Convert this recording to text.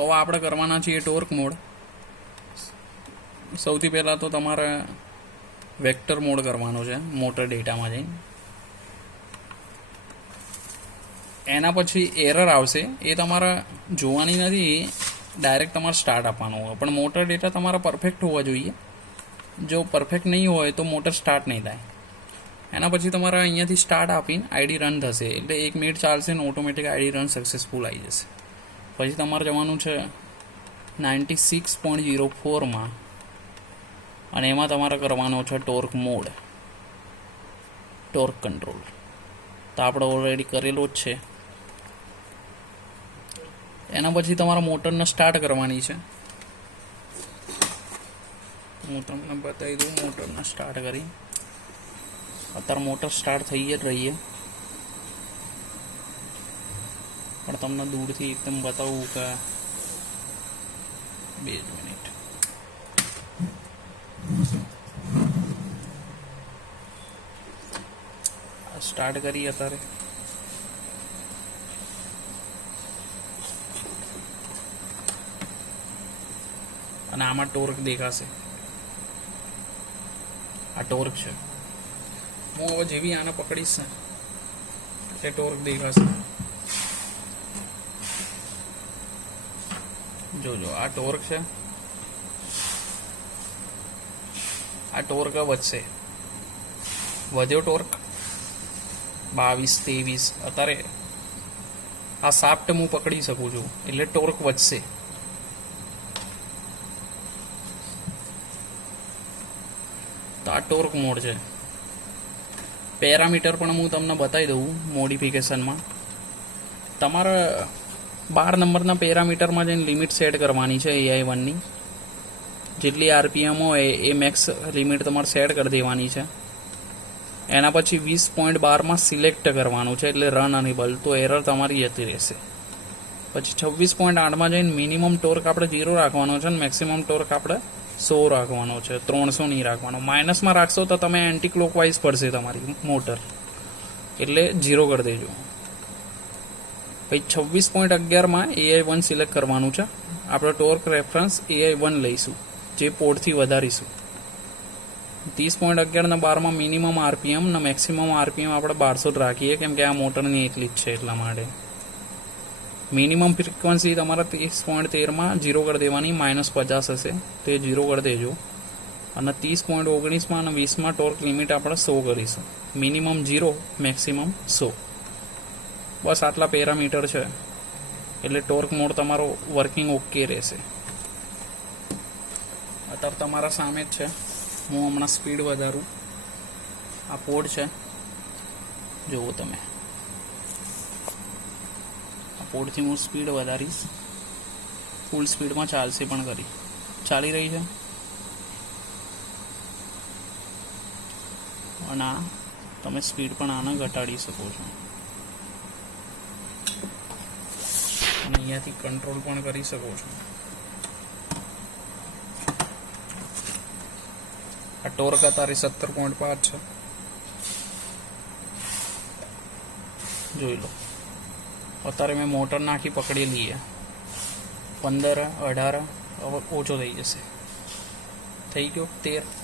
તો હવે આપણે કરવાના છીએ ટોર્ક મોડ. સૌથી પહેલાં તો તમારે વેક્ટર મોડ કરવાનો છે મોટર ડેટામાં જઈને. એના પછી એરર આવશે, એ તમારે જોવાની નથી, ડાયરેક્ટ તમારે સ્ટાર્ટ આપવાનું હોય. પણ મોટર ડેટા તમારા પરફેક્ટ હોવા જોઈએ. જો પરફેક્ટ નહીં હોય તો મોટર સ્ટાર્ટ નહીં થાય. એના પછી તમારે અહીંયાથી સ્ટાર્ટ આપીને આઈડી રન થશે, એટલે 1 મિનિટ ચાલશે ને ઓટોમેટિક આઈડી રન સક્સેસફુલ આવી જશે. પછી તમારે જવાનું છે 96.04માં અને એમાં તમારે કરવાનો છે ટોર્ક મોડ, ટોર્ક કંટ્રોલ. તો આપણે ઓલરેડી કરેલો જ છે. એના પછી તમારા મોટરને સ્ટાર્ટ કરવાની છે. હું તમને બતાવી દઉં મોટરને સ્ટાર્ટ કરી. અત્યારે મોટર સ્ટાર્ટ થઈ જ રહીએ, પણ તમને દૂરથી એકદમ બતાવું કે 2 મિનિટ. સ્ટાર્ટ કરી અત્યારે. અને આમાં ટોર્ક દેખાશે. આ ટોર્ક છે. હું હવે જેવી આને પકડીશ ને એટલે ટોર્ક દેખાશે. જોજો આ ટોર્ક છે. આ ટોર્ક વધશે, વધ્યો ટોર્ક 22 23. અત્યારે આ શાફ્ટ હું પકડી શકું છું એટલે ટોર્ક વધશે. તો આ ટોર્ક મોડ છે. પેરામીટર પણ હું તમને બતાવી દઉં મોડિફિકેશનમાં. તમારે 12 નંબરના પેરામીટરમાં જઈને લિમિટ સેટ કરવાની છે AI1ની. જેટલી RPM હોય એ મેક્સ લિમિટ તમારે સેટ કરી દેવાની છે. એના પછી 20.12માં સિલેક્ટ કરવાનું છે, એટલે રન અનેબલ, તો એરર તમારી જતી રહેશે. પછી 26.8માં જઈને મિનિમમ ટોર્ક આપણે 0 રાખવાનો છે અને મેક્સિમમ ટોર્ક આપણે 100 રાખવાનો છે, 300 નહીં રાખવાનો. માઇનસમાં રાખશો તો તમે એન્ટી ક્લોકવાઇઝ પડશે તમારી મોટર, એટલે 0 કરી દેજો. પછી 26.11માં AI1 સિલેક્ટ કરવાનું છે. આપણે ટોર્ક રેફરન્સ AI1 લઈશું, જે પોર્ટથી વધારીશું. 30.11 ના 12માં મિનિમમ RPM ને મેક્સિમમ RPM આપણે 1200 જ રાખીએ, કેમ કે આ મોટરની એકલી જ છે એટલા માટે. મિનિમમ ફ્રીક્વન્સી તમારા 30.13માં 0 કરી દેવાની, -50 હશે તો એ 0 કરી દેજો. અને 30.19માં અને 20માં ટોર્ક લિમિટ આપણે 100 કરીશું. Minimum 0, maximum 100. બસ આટલા પેરામીટર છે એટલે ટોર્ક મોડ તમારો વર્કિંગ ઓકે રહેશે. અત્યારે તમારા સામે જ છે. હું હમણાં સ્પીડ વધારું. આ પોડ છે, જુઓ તમે. આ પોડથી હું સ્પીડ વધારીશ. ફૂલ સ્પીડમાં ચાલશે પણ ખરી. ચાલી રહી છે. અને આ તમે સ્પીડ પણ આને ઘટાડી શકો છો. અને અહીંયાથી કંટ્રોલ પણ કરી શકો છો. આ ટોર્ક અત્યારે 17.5 છે. જોઈ લો. અત્યારે મેં મોટર નાખી પકડેલી છે 15 18, હવે ઓછો થઈ જશે. થઈ ગયો 13.